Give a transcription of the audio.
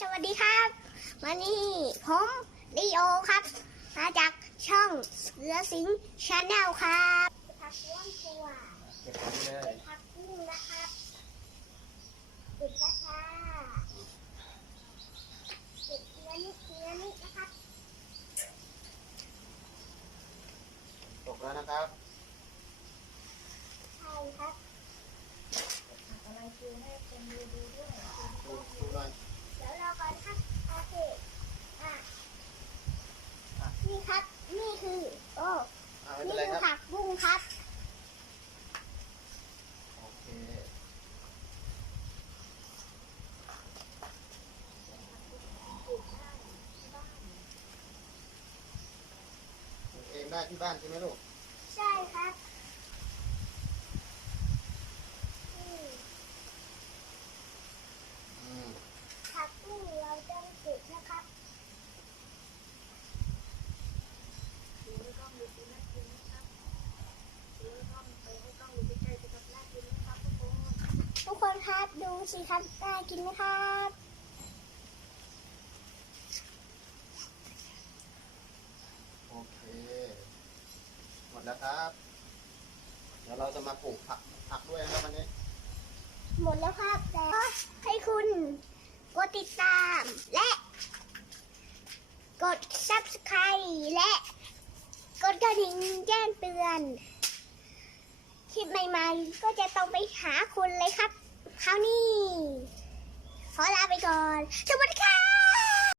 สวัสดีครับวันนี้ผมลีโอครับ มาจากช่องเสือสิงชาแนลครับผักล้วนตัวเก็บของนี่เลยผักกุ้งนะครับติดช้าๆติดเนื้อนิดเนื้อนิดนะครับตกแล้วนะครับ ใช่ครับ ดูดูหน่อย เดี๋ยวรอก่อนครับโอเคอะนี่ครับ นี่คือ โอ้อ่าไม่นี่เป็นไรคือครับ ผักบุ้งครับ โอเคปลูกเองได้ที่บ้านใช่ไหมลูก ใช่ครับอืม อืม ผักบุ้งเราจะปลูกนะครับ ทุก คนครับ ดูสิครับน่ากินไหมครับโอเค หมดแล้วครับ เดี๋ยวเราจะมาปลูกผักผักด้วยนะครับวันนี้ หมดแล้วครับแต่ให้คุณกดติดตามและ กด subscribe และ กดกระดิ่งแจ้งเตือนคลิปใหม่ๆก็จะต้องไปหาคุณเลยครับ คราวนี้ขอลาไปก่อน สวัสดีค่ะ